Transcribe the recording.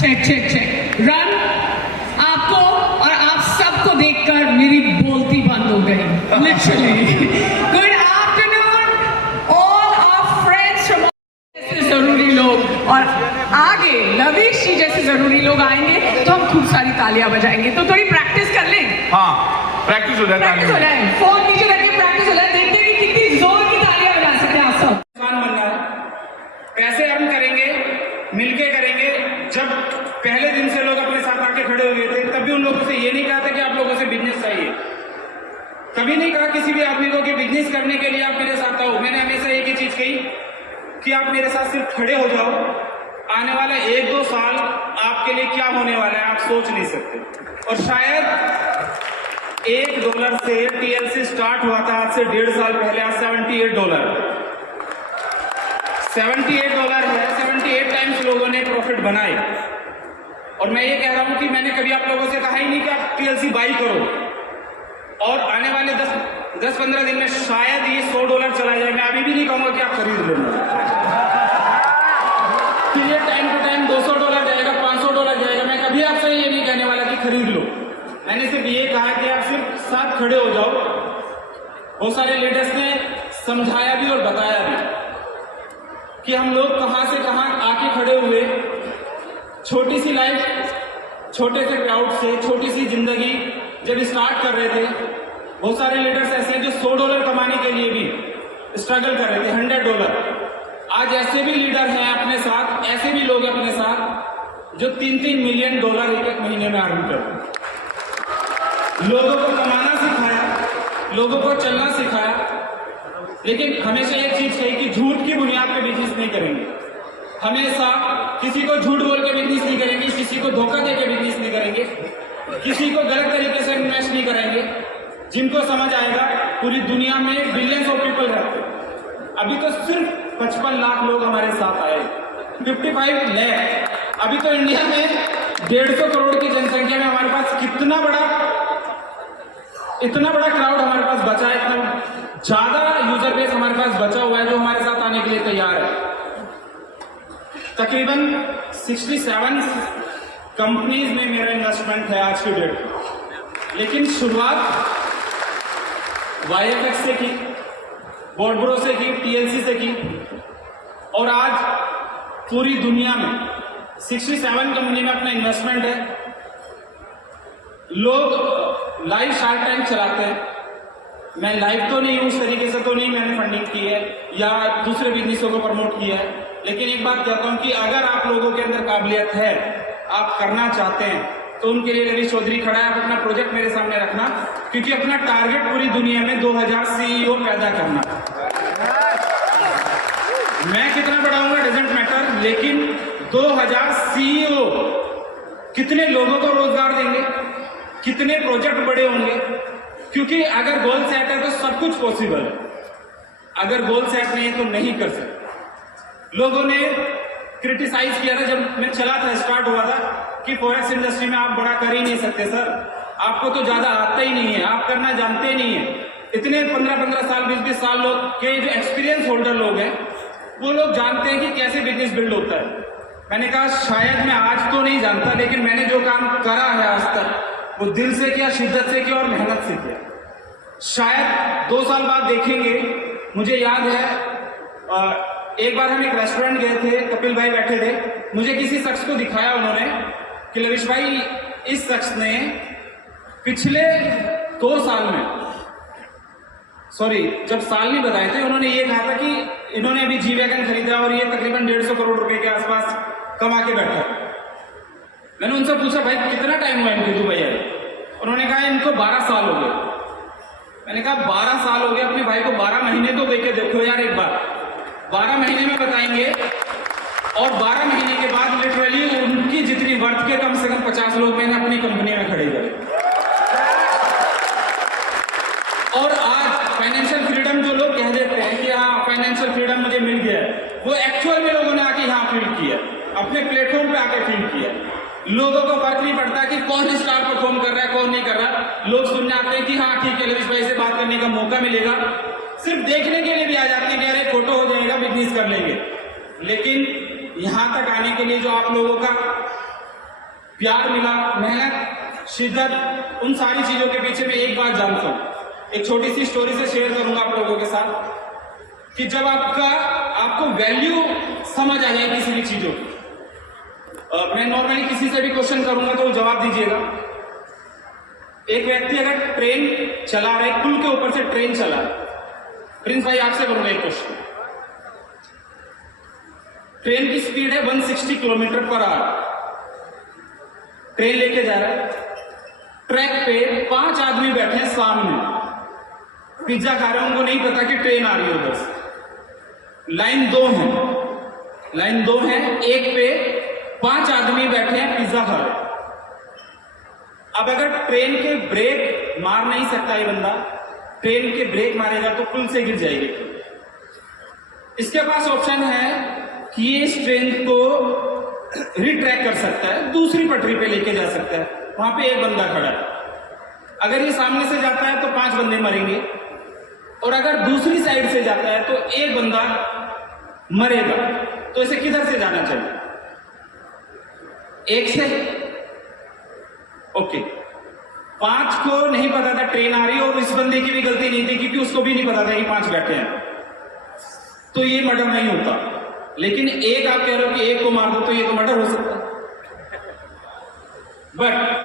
Check check check run. आपको और आप सबको देखकर मेरी बोलती बंद हो गई literally. Good afternoon all our friends from जैसे जरूरी लोग, और आगे लविश जी जैसे जरूरी लोग आएंगे तो हम खूब सारी तालियां बजाएंगे। तो थोड़ी प्रैक्टिस कर लें। हाँ, प्रैक्टिस हो जाए, प्रैक्टिस हो जाए, फोन नीचे रख के प्रैक्टिस हो जाए, देखते हैं कि कितनी जोर की तालियां बजा सकते हैं आप सब। बनना है, पैसे अर्न करेंगे, मिलके करेंगे। जब पहले दिन से लोग अपने साथ आके खड़े हुए थे तब भी उन लोगों से ये नहीं कहा था कि आप लोगों से बिजनेस चाहिए। कभी नहीं कहा किसी भी आदमी को कि बिजनेस करने के लिए आप मेरे साथ आओ। मैंने हमेशा एक ही चीज कही कि आप मेरे साथ सिर्फ खड़े हो जाओ। आने वाला 1-2 साल आपके लिए क्या होने वाला है आप सोच नहीं सकते। और शायद $1 से टीएलसी स्टार्ट हुआ था आज से 1.5 साल पहले, आज $78 है। 78 टाइम्स लोगों ने प्रॉफिट बनाए। और मैं ये कह रहा हूं कि मैंने कभी आप लोगों से कहा ही नहीं कि आप टीएलसी बाई करो। और आने वाले 10-15 दिन में शायद ये $100 चला जाए। मैं अभी भी नहीं कहूंगा कि आप खरीद लेना, कि ये टाइम टू टाइम $200 जाएगा, $500 जाएगा। मैं कभी आपसे ये नहीं कहने वाला कि खरीद लो। मैंने सिर्फ ये कहा कि आप सिर्फ साथ खड़े हो जाओ। बहुत सारे लीडर्स ने समझाया भी और बताया भी कि हम लोग कहां से कहां आके खड़े हुए। छोटी सी लाइफ, छोटे से क्राउड से, छोटी सी जिंदगी जब स्टार्ट कर रहे थे, बहुत सारे लीडर्स ऐसे हैं जो $100 कमाने के लिए भी स्ट्रगल कर रहे थे, $100। आज ऐसे भी लीडर हैं अपने साथ, ऐसे भी लोग अपने साथ जो $3-3 मिलियन एक महीने में अर्न करते हैं। लोगों को कमाना सिखाया, लोगों को चलना सिखाया। लेकिन हमेशा एक चीज कही कि झूठ की बुनियाद पे बिजनेस नहीं करेंगे। हमेशा किसी को झूठ बोल के बिजनेस नहीं करेंगे, किसी को धोखा दे के बिजनेस नहीं करेंगे, किसी को गलत तरीके से इन्वेस्ट नहीं कराएंगे। जिनको समझ आएगा, पूरी दुनिया में बिलियंस ऑफ पीपल रहते हैं। अभी तो सिर्फ 55 लाख लोग हमारे साथ आए, 55 लाख। अभी तो इंडिया में 150 करोड़ की जनसंख्या में हमारे पास इतना बड़ा क्राउड हमारे पास बचा है, इतना ज्यादा यूजर बेस हमारे पास बचा हुआ है जो हमारे साथ आने के लिए तैयार है। तकरीबन 67 कंपनीज में मेरा इन्वेस्टमेंट है आज की डेट। लेकिन शुरुआत YFX से की, बोर्डब्रो से की, TLC से की, और आज पूरी दुनिया में 67 कंपनी में अपना इन्वेस्टमेंट है। लोग लाइव शार्क टैंक चलाते हैं। मैं लाइव तो नहीं हूं, उस तरीके से तो नहीं मैंने फंडिंग की है या दूसरे बिजनेसों को प्रमोट किया है। लेकिन एक बात कहता हूं कि अगर आप लोगों के अंदर काबिलियत है, आप करना चाहते हैं, तो उनके लिए लविश चौधरी खड़ा है। आप अपना प्रोजेक्ट मेरे सामने रखना, क्योंकि अपना टारगेट पूरी दुनिया में 2000 CEO पैदा करना। मैं कितना बढ़ाऊंगा डजंट मैटर, लेकिन 2000 CEO कितने लोगों को रोजगार देंगे, कितने प्रोजेक्ट बड़े होंगे। क्योंकि अगर गोल सेट है तो सब कुछ पॉसिबल है, अगर गोल सेट नहीं तो नहीं कर सकते। लोगों ने क्रिटिसाइज किया था जब मैं चला था, स्टार्ट हुआ था, कि फॉरेक्स इंडस्ट्री में आप बड़ा कर ही नहीं सकते सर, आपको तो ज्यादा आता ही नहीं है, आप करना जानते ही नहीं है। इतने 15-15 साल 20-20 साल लोग के जो एक्सपीरियंस होल्डर लोग हैं, वो लोग जानते हैं कि कैसे बिजनेस बिल्ड होता है। मैंने कहा शायद मैं आज तो नहीं जानता, लेकिन मैंने जो काम करा है आज तक वो दिल से किया, शिद्दत से किया और मेहनत से किया। शायद 2 साल बाद देखेंगे। मुझे याद है एक बार हम एक रेस्टोरेंट गए थे, कपिल भाई बैठे थे, मुझे किसी शख्स को दिखाया उन्होंने कि लविश भाई, इस शख्स ने पिछले 2 साल में, सॉरी जब साल नहीं बताए थे, उन्होंने ये कहा था कि इन्होंने अभी जी वैगन खरीदा और ये तकरीबन 150 करोड़ रुपए के आसपास कमा के बैठा। मैंने उनसे पूछा भाई कितना टाइम हुआ इनको दुबई आए? उन्होंने कहा इनको 12 साल हो गए। मैंने कहा 12 साल हो गए, अपने भाई को 12 महीने तो देके देखो यार एक बार। 12 महीने में बताएंगे, और 12 महीने के बाद लिटरली उनकी जितनी वर्थ के कम से कम 50 लोग मैंने अपनी कंपनी में खड़े करे। और आज फाइनेंशियल फ्रीडम जो लोग कह देते हैं कि हाँ फाइनेंशियल फ्रीडम मुझे मिल गया है, वो एक्चुअल में लोगों ने आके यहाँ फील किया, अपने प्लेटफॉर्म पे आके फील किया। लोगों को फर्क नहीं पड़ता कि कौन स्टार परफॉर्म कर रहा है, कौन नहीं कर रहा। लोग सुनने आते हैं कि हाँ ठीक है लविश भाई से बात करने का मौका मिलेगा, सिर्फ देखने के लिए भी आ जाते हैं कि अरे फोटो हो जाएगा, बिजनेस कर लेंगे। लेकिन यहां तक आने के लिए जो आप लोगों का प्यार मिला, मेहनत, शिद्दत, उन सारी चीजों के पीछे मैं एक बात जानता हूं। एक छोटी सी स्टोरी से शेयर करूंगा आप लोगों के साथ कि जब आपको वैल्यू समझ आ जाए किसी भी चीजों की। मैं नॉर्मली किसी से भी क्वेश्चन करूंगा तो जवाब दीजिएगा। एक व्यक्ति अगर ट्रेन चला रहा है, पुल के ऊपर से ट्रेन चला रहा है, प्रिंस भाई आपसे करूंगा एक क्वेश्चन। ट्रेन की स्पीड है 160 किलोमीटर पर आवर। ट्रेन लेके जा रहा है, ट्रैक पे 5 आदमी बैठे हैं सामने, पिज्जा खा रहे हैं, उनको नहीं पता कि ट्रेन आ रही है उधर से। लाइन 2 है, एक पे 5 आदमी बैठे हैं, पिज्जा खा रहे हैं। अब अगर ट्रेन के ब्रेक मार नहीं सकता ये बंदा, ट्रेन के ब्रेक मारेगा तो पुल से गिर जाएगी। इसके पास ऑप्शन है कि ये इस ट्रेन को रिट्रैक कर सकता है, दूसरी पटरी पे लेके जा सकता है। वहां पे एक बंदा खड़ा है। अगर ये सामने से जाता है तो 5 बंदे मरेंगे, और अगर दूसरी साइड से जाता है तो एक बंदा मरेगा। तो इसे किधर से जाना चाहिए? एक से? ओके। 5 को नहीं पता था ट्रेन आ रही है, और इस बंदे की भी गलती नहीं थी क्योंकि उसको भी नहीं पता था कि 5 बैठे हैं, तो ये मर्डर नहीं होता। लेकिन एक आप कह रहे हो कि एक को मार दो तो ये तो मर्डर हो सकता है। बट